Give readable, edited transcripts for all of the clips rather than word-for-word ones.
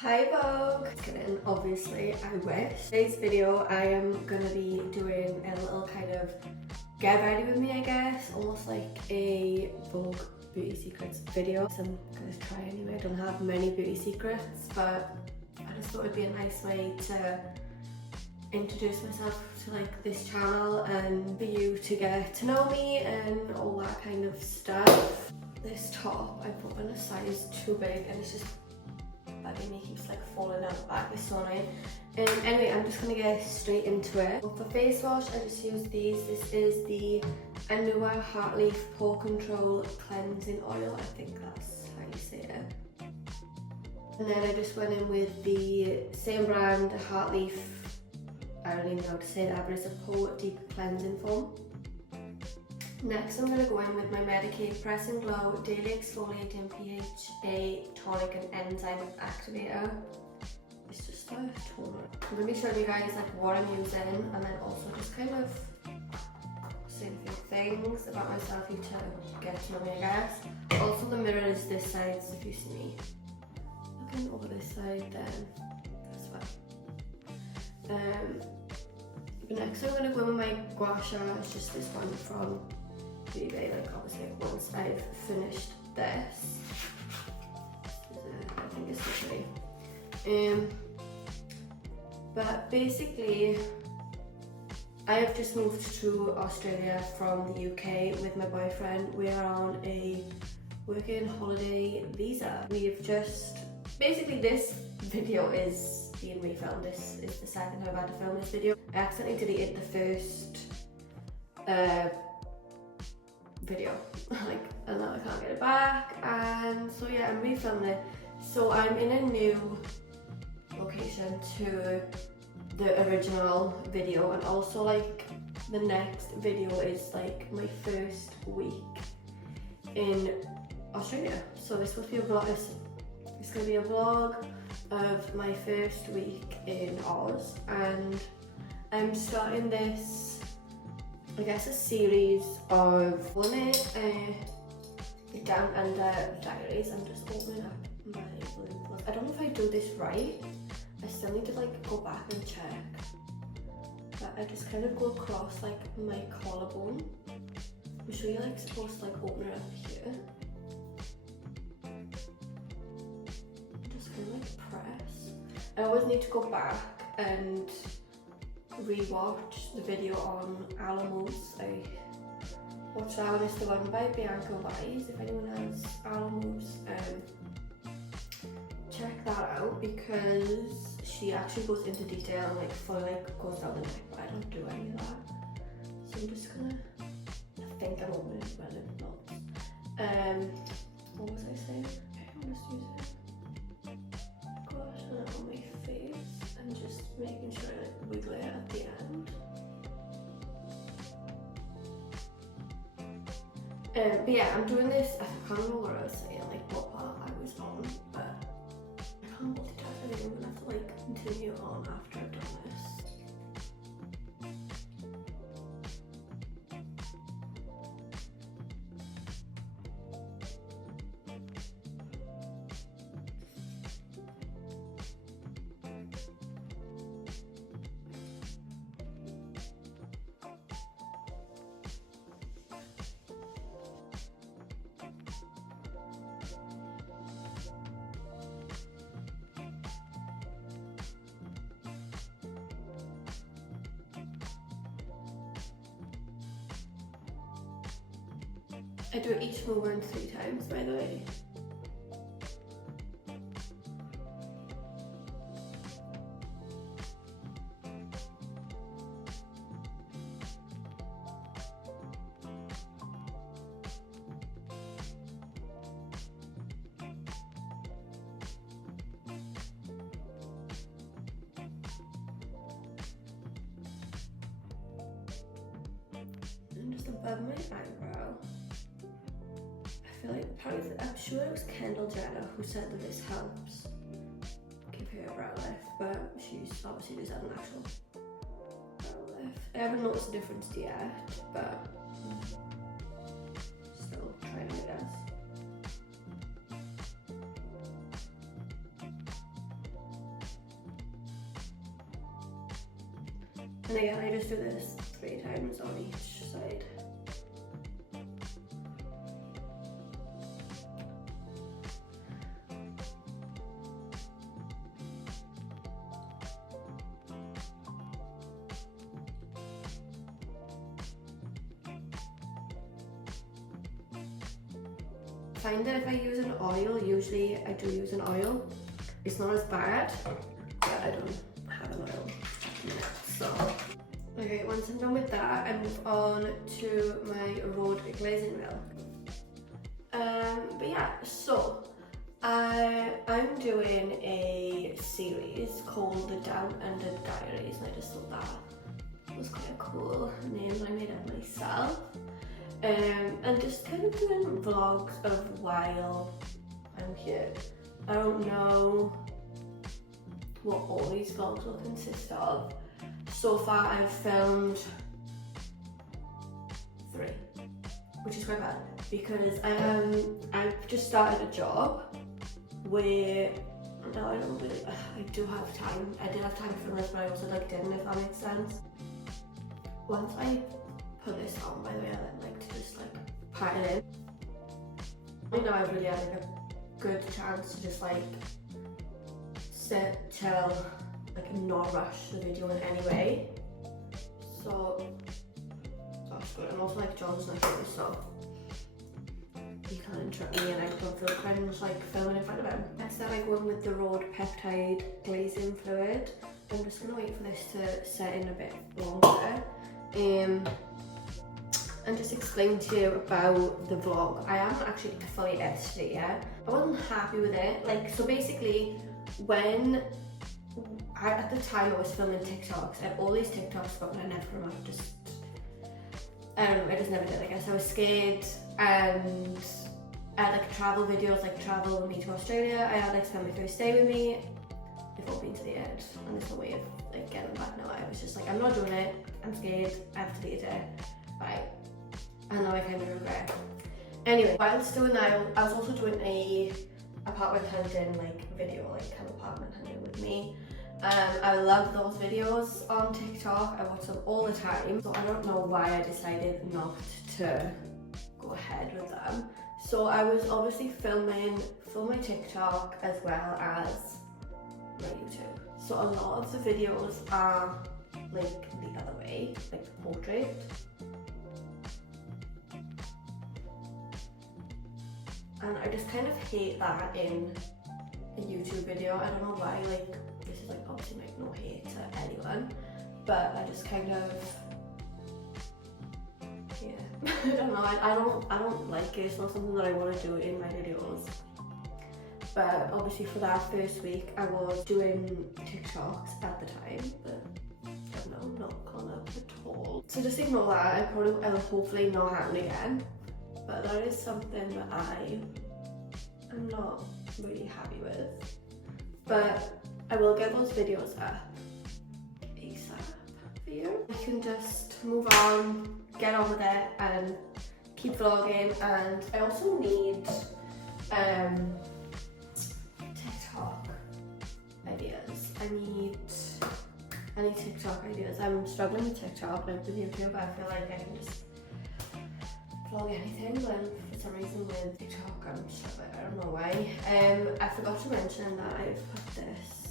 Hi Vogue! Just kidding, obviously I wish. Today's video I am gonna be doing a little kind of get ready with me, I guess, almost like a Vogue beauty secrets video. So I'm gonna try anyway. I don't have many beauty secrets, but I just thought it'd be a nice way to introduce myself to like this channel and for you to get to know me and all that kind of stuff. This top I put in a size too big and it's just bugging me, keeps like falling out the back. It's so annoying. Anyway, I'm just gonna get straight into it. For face wash, I just use these. This is the Anua Heartleaf Pore Control Cleansing Oil. I think that's how you say it. And then I just went in with the same brand, Heartleaf. I don't even know how to say that, but it's a Pore Deep Cleansing Foam. Next, I'm going to go in with my Medicaid Press and Glow Daily Exfoliating PHA Tonic and Enzyme Activator. It's just a toner. I'm going to be showing you guys like what I'm using and then also just kind of saying a few things about myself for you to get to know me, I guess. Also, the mirror is this side, so if you see me looking over this side, then that's fine. Next, I'm going to go in with my gua sha. It's just this one from eBay. Like obviously once I've finished this, I think it's so pretty. But basically I have just moved to Australia from the UK with my boyfriend. We are on a working holiday visa. We've just, basically this video is being refilmed. This is the second time I've had to film this video. I accidentally deleted the first video, and now I can't get it back, and so yeah, I'm refilming it. So I'm in a new location to the original video, and also like the next video is like my first week in Australia. So it's supposed to be a vlog. It's going to be a vlog of my first week in Oz, and I'm starting this, I guess, a series of the Down Under Diaries. I'm just opening up my balloon. I don't know if I do this right. I still need to like go back and check. But I just kind of go across like my collarbone. I'm sure you're like supposed to like open it up here. Just kind of like press. I always need to go back and rewatch the video on Alamos. I watched that one. It's the one by Bianca Wise. If anyone has Alamos, check that out because she actually goes into detail and like fully like goes down the neck, but I don't do any of that. So I'm just gonna, I think I'm opening it well if not. What was I saying? Okay, I'm just using gouache on my face and just making sure I like wiggle it at the end. But yeah, I'm doing this, I can't remember what I was saying, like what part I was on, but I can't multitask. I think I'm gonna have to like continue on after I've done this. I do each movement 3 times, by the way. And just above my eyebrow. I feel like apparently, I'm sure it was Kendall Jenner who said that this helps give her a brow lift, but she's obviously just had an actual brow lift. I haven't noticed a difference yet, but still trying, I guess. And again, I just do this 3 times on each side. I find that if I use an oil, usually I do use an oil, it's not as bad, but I don't have an oil yet, so. Okay, once I'm done with that, I move on to my road glazing wheel. But yeah, so I'm doing a series called the Down Under Diaries, and I just thought that was quite a cool name that I made up myself. And just kind of doing vlogs of while I'm here. I don't know what all these vlogs will consist of. So far I've filmed 3, which is quite bad because I've just started a job where now I don't really, I do have time. I did have time to film this, but I also didn't, if that makes sense. Once I put this on, by the way, I like to just pat it in. I know I really had a good chance to just sit, chill, not rush the video in any way. So that's good. And also John's not here, so he can't interrupt me and I don't feel cringe filming in front of him. Next time I go in with the Road Peptide Glazing Fluid. I'm just gonna wait for this to set in a bit longer. And just explain to you about the vlog. I haven't actually fully edited it yet. I wasn't happy with it. So basically, when at the time I was filming TikToks, I had all these TikToks, but I never I don't know, I just never did. I guess I was scared, and I had travel videos, travel with me to Australia. I had spend my first day with me. They've all been to the end, and there's no way of getting them back now. I was just I'm not doing it. I'm scared. I have to delete it. Bye. And now I kind of regret. Anyway, whilst doing that, I was also doing a apartment hunting video, kind of apartment hunting with me. I love those videos on TikTok. I watch them all the time. So I don't know why I decided not to go ahead with them. So I was obviously filming for my TikTok as well as my YouTube. So a lot of the videos are the other way, portrait. And I just kind of hate that in a YouTube video. I don't know why, this is obviously no hate to anyone, but I just kind of, yeah, I don't know, I don't like it. It's not something that I want to do in my videos. But obviously for that first week, I was doing TikToks at the time, but I don't know, not gone up at all. So just ignore that. I'll hopefully not happen again. But that is something that I am not really happy with. But I will get those videos up ASAP for you. I can just move on, get on with it and keep vlogging. And I also need TikTok ideas. I need TikTok ideas. I'm struggling with TikTok and with YouTube. I feel like I can just vlog anything, but for some reason with TikTok I'm struggling. I don't know why. I forgot to mention that I've put this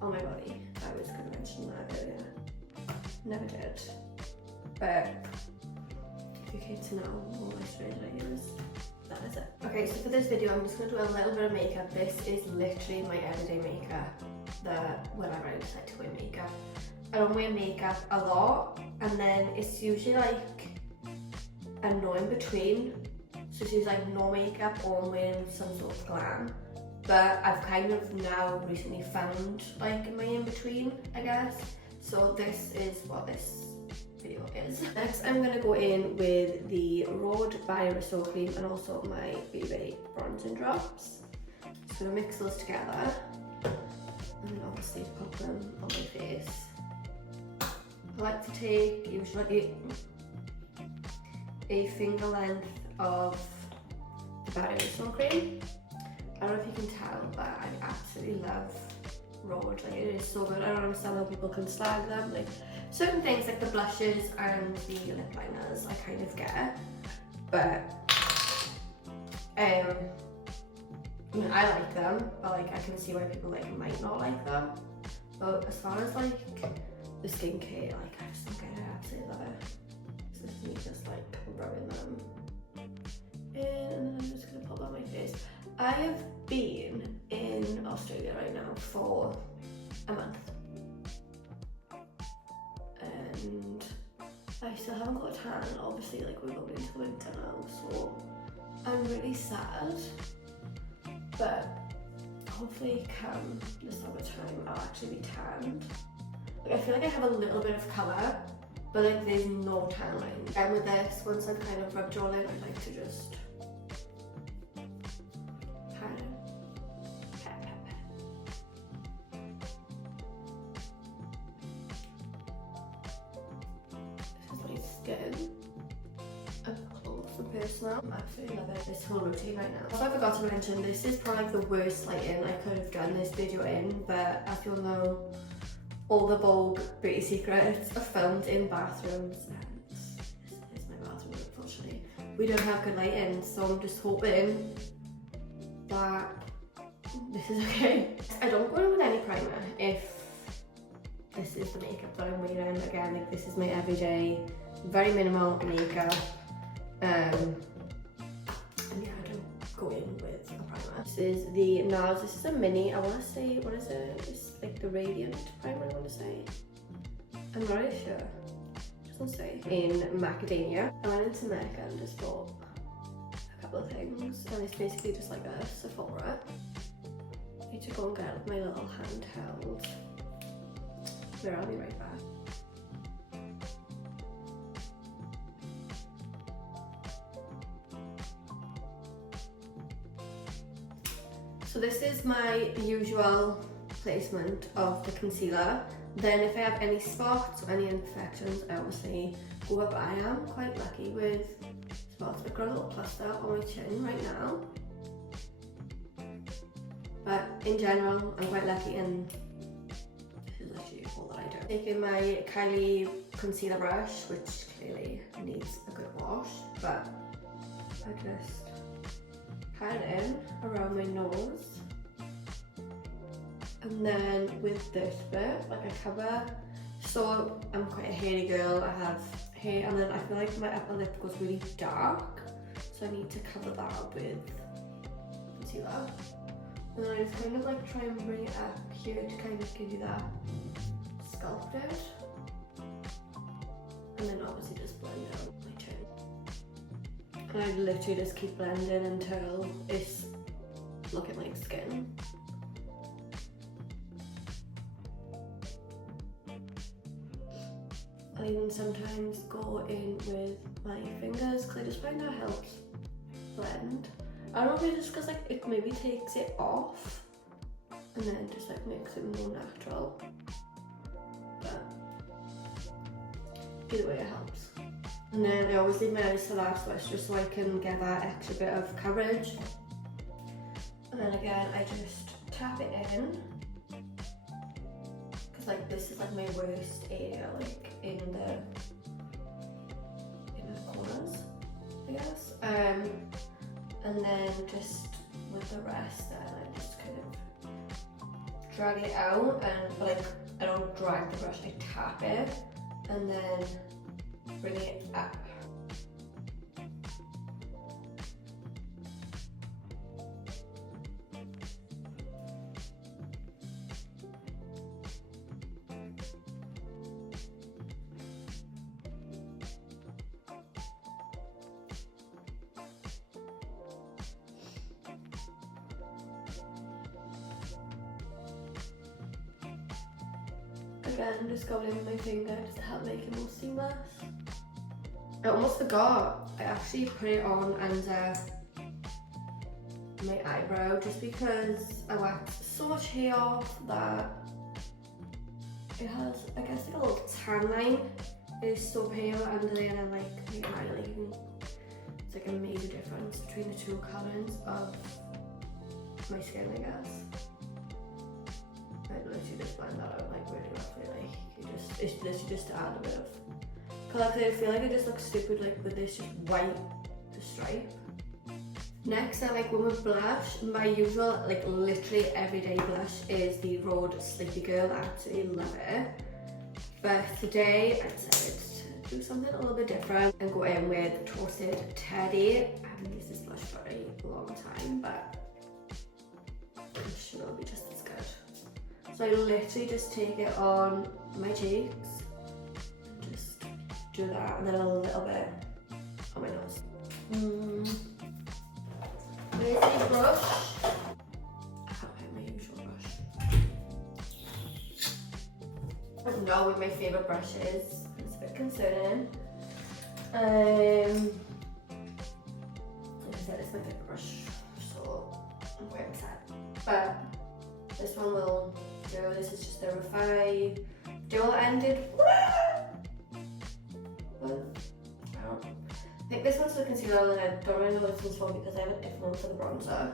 on my body. I was going to mention that earlier. Never did. But if you care to know all my strange ideas, that is it. Okay, so for this video I'm just going to do a little bit of makeup. This is literally my everyday makeup. Whenever I decide to wear makeup. I don't wear makeup a lot, and then it's usually a no in between. So it's usually no makeup or I'm wearing some sort of glam. But I've kind of now recently found my in between, I guess. So this is what this video is. Next I'm going to go in with the Road by Restore Cream and also my BB bronzing drops. Just going to mix those together and then obviously pop them on my face. I like to take usually a finger length of the Barry Restore Cream. I don't know if you can tell, but I absolutely love road. Like, it is so good. I don't understand how people can slag them. Like, certain things like the blushes and the lip liners I kind of get, but I mean, I like them, but like I can see why people like might not like them. But as far as like the skincare, like I just don't get it. I absolutely love it. So this is me just like rubbing them in, and then I'm just gonna pop on my face. I have been in Australia right now for a month, and I still haven't got a tan. Obviously, like we're going into the winter now, so I'm really sad. But hopefully come the summertime I'll actually be tanned. Like I feel like I have a little bit of colour, but like there's no tan line. And with this, once I've kind of rubbed it all in, I'd like to just kind of pat, pat, pat. This is my skin. Personal. I absolutely love it, this whole routine right now. Also, I forgot to mention, this is probably like the worst lighting I could have done this video in, but as you all know, all the Vogue beauty secrets are filmed in bathrooms, and this is my bathroom, unfortunately. We don't have good lighting, so I'm just hoping that this is okay. I don't go in with any primer if this is the makeup that I'm wearing. Again, like this is my everyday, very minimal makeup. And yeah, I don't go in with a primer. This is the NARS, this is a mini, I want to say, what is it? It's like the Radiant primer, I want to say. I'm not really sure. Just want to say. In Macadamia. I went into Mecca and just bought a couple of things, and it's basically just like a Sephora. I need to go and get my little handheld. There, I'll be right back. So this is my usual placement of the concealer. Then if I have any spots or any imperfections, I obviously go up. I am quite lucky with spots. I've got a little cluster on my chin right now. But in general, I'm quite lucky, and this is literally all that I do. Taking my Kylie concealer brush, which clearly needs a good wash, but I just pat it in around my nose, and then with this bit, like I cover. So I'm quite a hairy girl, I have hair, and then I feel like my upper lip goes really dark, so I need to cover that up with concealer. And then I just kind of like try and bring it up here to kind of give you that sculpted, and then obviously just blend out my chin. And I literally just keep blending until it's looking like skin. I even sometimes go in with my fingers because I just find that helps blend. I don't know if it's just because like it maybe takes it off and then just like makes it more natural. But either way, it helps. And then I always leave my eyes to last just so I can get that extra bit of coverage. And then again, I just tap it in, because like this is like my worst area, like in the corners, I guess. And then just with the rest, then I just kind of drag it out, and but like I don't drag the brush, I tap it and then bring it up. Again, just going in with my finger just to help make it more seamless. I almost forgot, I actually put it on under my eyebrow just because I waxed so much hair off that it has, I guess, like a little tan line. It is so pale under there, and I like the highlighting. It's like a major difference between the two colours of my skin, I guess. I literally it's literally just to add a bit of colour, because I feel like it just looks stupid like with this just white stripe. Next, I like with blush. My usual, like literally everyday blush is the Rode Sleepy Girl. I absolutely love it. But today I decided to do something a little bit different and go in with Toasted Teddy. I haven't used this blush for a long time, but I'm sure it'll be just as good. So I literally just take it on my cheeks and just do that, and then a little bit on my nose. Where's the brush? I can't find my usual brush. I don't know what my favourite brush is. It's a bit concerning. Like I said, it's my favourite brush, so I'm quite upset. But this one will do. This is just a Refi dual ended. I think this one's for the concealer, and I don't really know what this one's for because I have a different one for the bronzer.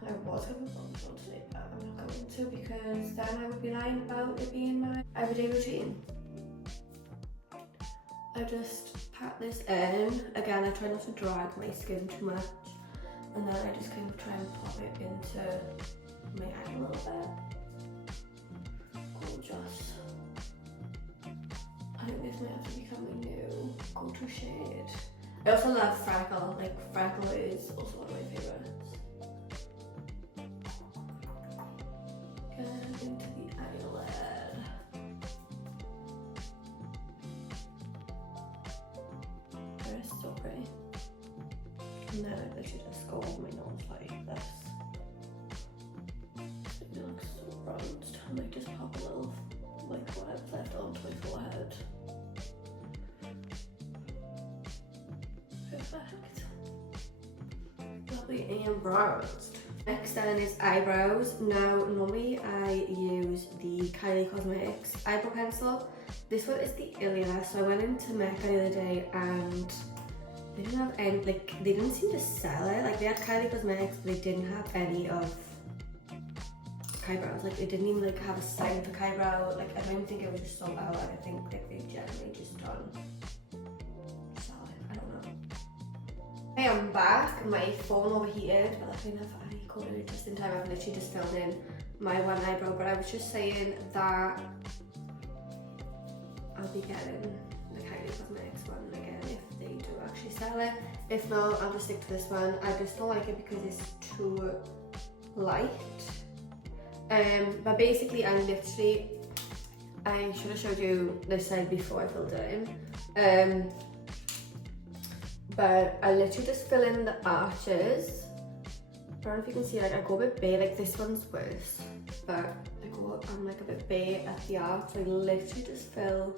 And I was going to put bronzer on today, but I'm not going to because then I would be lying about it being my everyday routine. I just pat this in. Again, I try not to drag my skin too much, and then I just kind of try and pop it into my eye a little bit. Gorgeous. I think this might have to become my new go-to shade. I also love Freckle. Like, Freckle is also one of my favourites. Get into the eyelid. That is so pretty. And then I literally just go over my nose like this. It looks so bronzed. I might just pop a little, like, whatever's left onto my forehead. Perfect. Lovely and bronzed. Next then is eyebrows. Now normally I use the Kylie Cosmetics eyebrow pencil. This one is the Ilia. So I went into Mecca the other day and they didn't have any, like they didn't seem to sell it. Like they had Kylie Cosmetics, but they didn't have any of Kybrows. Like they didn't even like have a sign for Kybrow. Like I don't even think it was just sold out. I think like they generally just done solid. I don't know. I am back. My phone overheated, but luckily enough I caught it just in time. I've literally just filled in my one eyebrow, but I was just saying that I'll be getting the Kylie Cosmetics one again if they do actually sell it. If not, I'll just stick to this one. I just don't like it because it's too light. But basically I should have showed you this side before I filled it in. But I literally just fill in the arches. I don't know if you can see, like I go a bit bare, like this one's worse, but I'm like a bit bare at the arch, so I literally just fill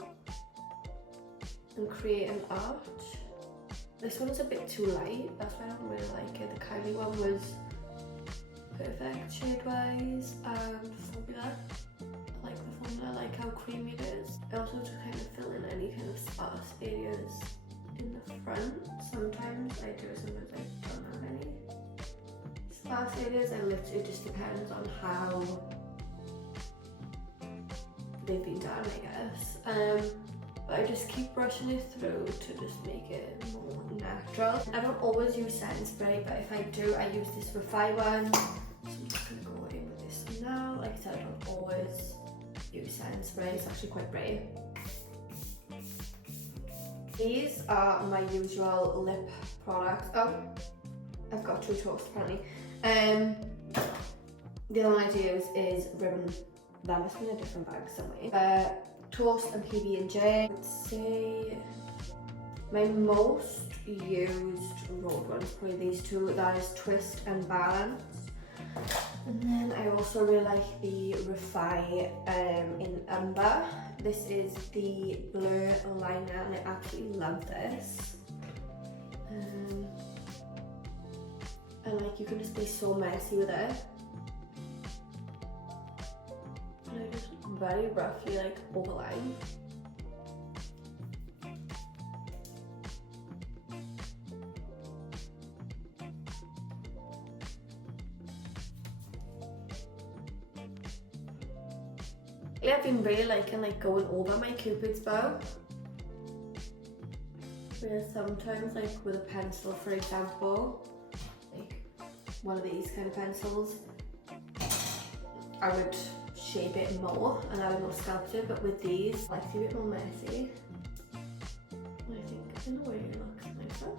and create an arch. This one's a bit too light, that's why I don't really like it. The Kylie one was perfect shade-wise and formula. I like the formula, I like how creamy it is. I also just kind of fill in any kind of sparse areas in the front. Sometimes I do, sometimes I don't have any sparse areas. It just depends on how they've been done, I guess. But I just keep brushing it through to just make it more natural. I don't always use setting spray, but if I do, I use this Refi one. So I'm just gonna go in with this now. Like I said, I don't always use setting spray. It's actually quite brave. These are my usual lip products. Oh, I've got two toasts apparently. The other one I use is Ribbon. That must be in a different bag somewhere. Toast and PB&J. I'd say my most used Rode ones, probably these two. That is Twist and Balance. And then I also really like the Refi in Umber. This is the Blur liner and I absolutely love this. And like you can just be so messy with it. And I just very roughly like overline. Lately I've been really liking like going over my Cupid's bow. Where sometimes like with a pencil, for example, like one of these kind of pencils, I would shape it more and have it more sculpted, but with these, I like to be a bit more messy. And I think in a way it looks nicer.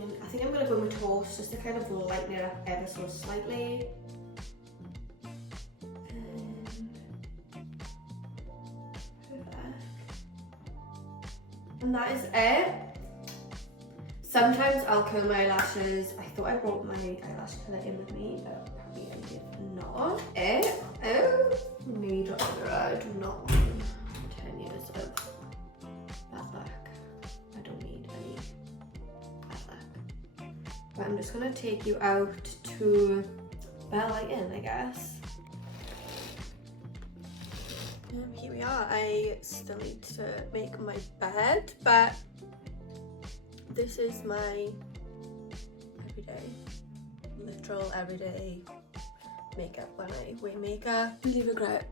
And I think I'm going to go with toast just to kind of lighten it up ever so slightly. And that is it. Sometimes I'll curl my eyelashes. I thought I brought my eyelash curler in with me, but apparently I did not. Oh, need I do not want 10 years of bad luck. I don't need any bad luck. But I'm just gonna take you out to Bell Inn, I guess. Here we are. I still need to make my bed, but this is my everyday, literal everyday makeup when I wear makeup. I really regret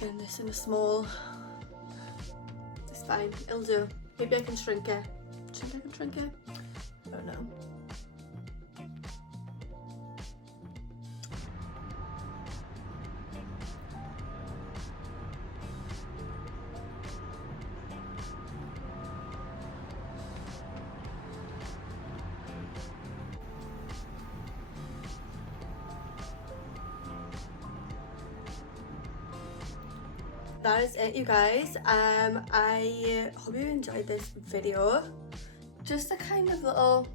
getting this in a small. It's fine, it'll do. Maybe I can shrink it. Do you think I can shrink it? I don't know. That is it, you guys. I hope you enjoyed this video. Just a kind of little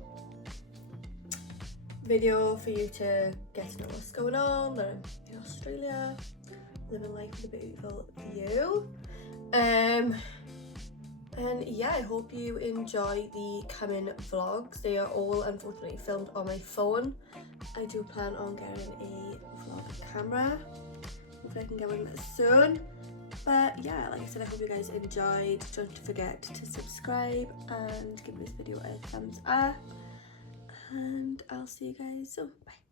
video for you to get to know what's going on. That I'm in Australia, living life with a beautiful view. And yeah, I hope you enjoy the coming vlogs. They are all unfortunately filmed on my phone. I do plan on getting a vlog camera. Hopefully I can get one soon. But yeah, like I said, I hope you guys enjoyed. Don't forget to subscribe and give this video a thumbs up. And I'll see you guys soon. Bye.